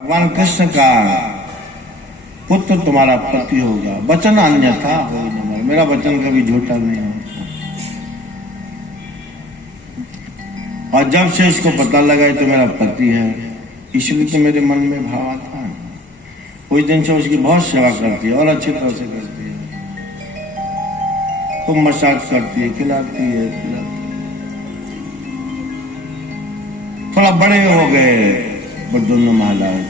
भगवान कृष्ण का पुत्र तुम्हारा पति होगा, वचन अन्यथा हो न, मेरा वचन कभी झूठा नहीं होता। और जब से इसको पता लगा तो मेरा पति है, इसलिए तो मेरे मन में भाव आता है। उस दिन से उसकी बहुत सेवा करती है और अच्छी तरह से करती है, खूब मसाज करती है, खिलाती है। थोड़ा बड़े हो गए पर दोनों महाराज,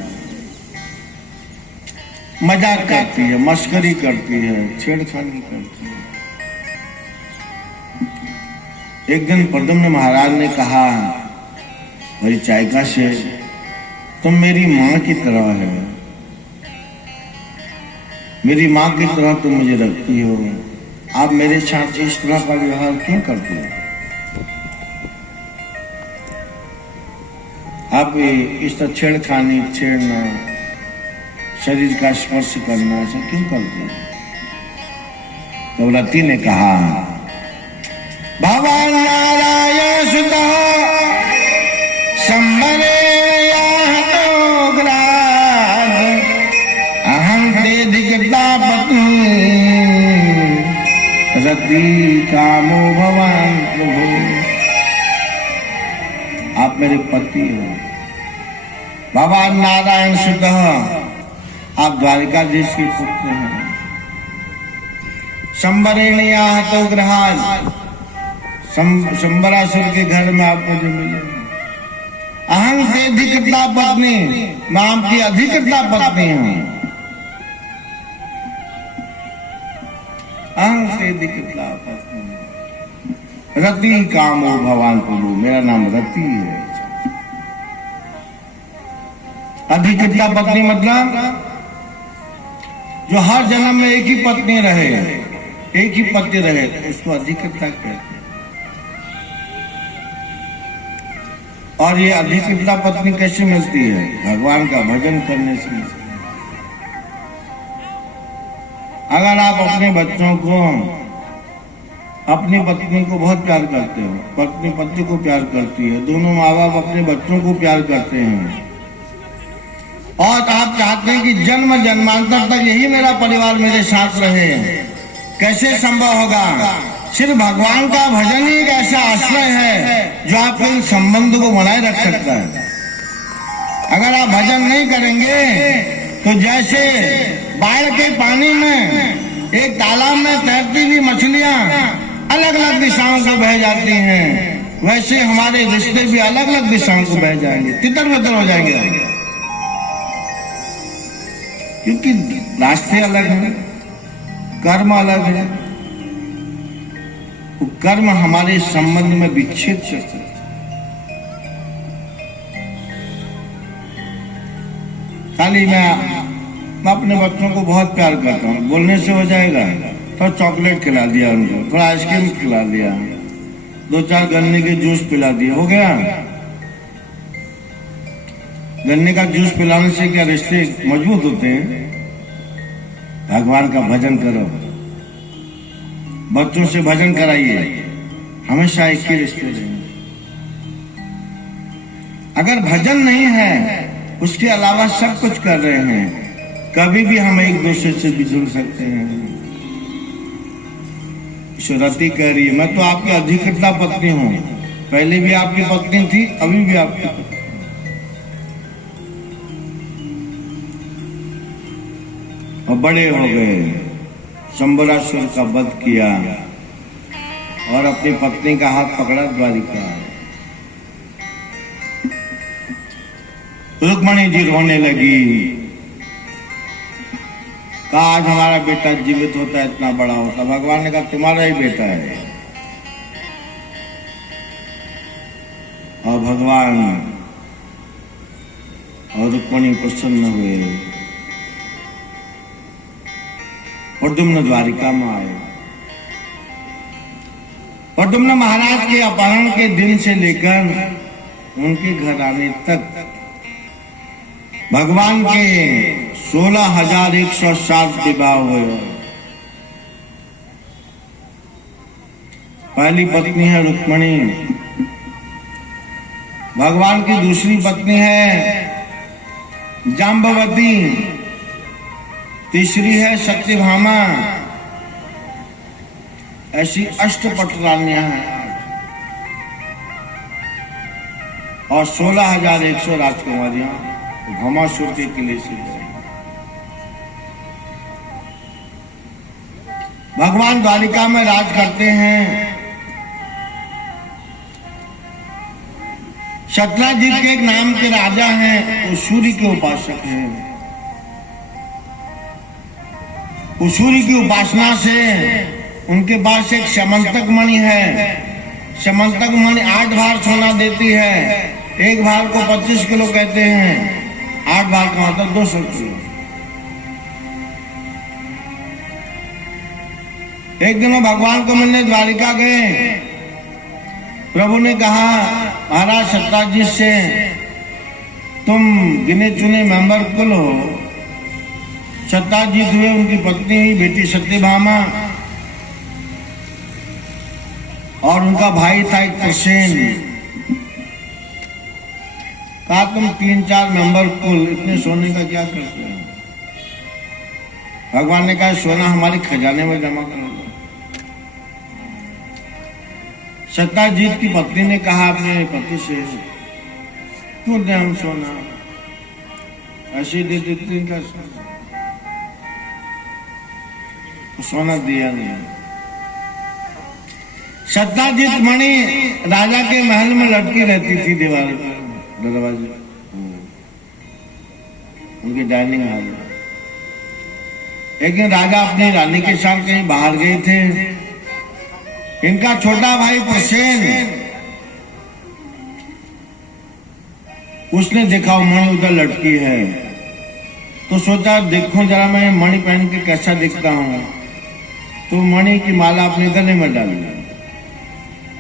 मजाक करती है, मस्करी करती है, छेड़छाड़ी करती है। एक दिन प्रद्युम्न महाराज ने कहा, मेरी चायका से, तुम मेरी मां की तरह है, मेरी मां की तरह तुम मुझे रखती हो, आप मेरे साथ इस तरह का व्यवहार क्यों करते हो? आप इस तरह छेड़खानी, छेड़ना, शरीर का स्पर्श करना, ऐसा क्यों करते हैं? तो रति ने कहा, भगवान नारायण सुता संबरे तो ग्राद अहं ते दिगता पत्नी रति कामो भवान प्रभु। आप मेरे पति हो, भगवान नारायण सुत, आप द्वारिकाधीश के पुत्र हैं। संबरेणिया तो ग्रहान, संबरासुर के घर में आप मुझे मिले। अहं से अधिकता पत्नी, मैं आपकी अधिकता पत्नी हूं। अहं से अधिकता पत्नी, रति कामो भगवान प्रभु, मेरा नाम रति है। अधिकता पत्नी मतलब जो हर जन्म में एक ही पत्नी रहे, एक ही पति रहे, तो उसको अधिकता कहते हैं। और ये अधिकता पत्नी कैसे मिलती है? भगवान का भजन करने से मिलती है। अगर आप अपने बच्चों को, अपनी पत्नी को बहुत प्यार करते हो, पत्नी पति को प्यार करती है, दोनों माँ बाप अपने बच्चों को प्यार करते हैं, और आप चाहते हैं कि जन्म जन्मांतर तक यही मेरा परिवार मेरे साथ रहे, कैसे संभव होगा? सिर्फ भगवान का भजन ही एक ऐसा आश्रय है जो आपके इन संबंध को बनाए रख सकता है। अगर आप भजन नहीं करेंगे तो जैसे बाढ़ के पानी में एक तालाब में तैरती हुई मछलियां अलग अलग दिशाओं को बह जाती हैं, वैसे हमारे रिश्ते भी अलग अलग दिशाओं को बह जाएंगे, तितर बितर हो जाएंगे, क्योंकि रास्ते अलग हैं, कर्म अलग है। वो कर्म हमारे संबंध में विच्छेद करते हैं। खाली मैं अपने बच्चों को बहुत प्यार करता हूँ, बोलने से हो जाएगा? थोड़ा चॉकलेट खिला दिया उनको, थोड़ा आइसक्रीम खिला दिया, 2-4 गन्ने के जूस पिला दिया, हो गया? गन्ने का जूस पिलाने से क्या रिश्ते मजबूत होते हैं? भगवान का भजन करो, बच्चों से भजन कराइए, हमेशा एक ही रिश्ते रहेंगे। अगर भजन नहीं है, उसके अलावा सब कुछ कर रहे हैं, कभी भी हम एक दूसरे से भी जुड़ सकते हैं। रति कह रही है, मैं तो आपकी अधिकता पत्नी हूं, पहले भी आपकी पत्नी थी, अभी भी आपकी पत्नी। और बड़े हो गए, संबरासुर का वध किया और अपनी पत्नी का हाथ पकड़ा द्वारिका। रुक्मणी जी रोने लगी, कहा आज हमारा बेटा जीवित होता, इतना बड़ा होता। भगवान ने कहा तुम्हारा ही बेटा है। और भगवान और रुक्मणी प्रसन्न हुए, प्रद्युम्न द्वारिका में आए। प्रद्युम्न महाराज के अपहरण के दिन से लेकर उनके घर आने तक भगवान के 16,107 विवाह हुए। पहली पत्नी है रुक्मणी, भगवान की दूसरी पत्नी है जाम्बवती, तीसरी है सत्यभामा, ऐसी अष्टपटरानियां हैं और 16,100 राजकुमारियां घमासुर के किले से गई। भगवान द्वारिका में राज करते हैं। शतनाजीत के एक नाम के राजा हैं, वो सूर्य के उपासक हैं। वो सूर्य की उपासना से उनके पास एक समंतक मणि है। समंतक मणि 8 भार सोना देती है। एक भार को 25 किलो कहते हैं, 8 भार का मतलब 200 किलो। एक दिन भगवान को मिलने द्वारिका गए। प्रभु ने कहा, महाराज सत्ताजीत से तुम गिने चुने मेंबर कुल हो। सत्ताजीत हुए, उनकी पत्नी हुई बेटी सत्यभामा और उनका भाई था एक प्रसेन। कहा तुम 3-4 मेंबर कुल, इतने सोने का क्या करते हो? भगवान ने कहा सोना हमारे खजाने में जमा करो। सत्ताजीत की पत्नी ने कहा अपने पति से, क्यों दे हम सोना, ऐसे दे देते क्या सोना? तो सोना दिया नहीं। सत्ताजीत मणि राजा के महल में लटकी रहती थी, दीवार पर, दरवाजे, उनके डाइनिंग हॉल में। एक दिन राजा अपनी रानी के साथ कहीं बाहर गए थे। इनका छोटा भाई प्रसेन, उसने देखा वो मणि उधर लटकी है, तो सोचा देखो जरा मैं मणि पहन के कैसा दिखता हूं। तो मणि की माला अपने गले में डाली।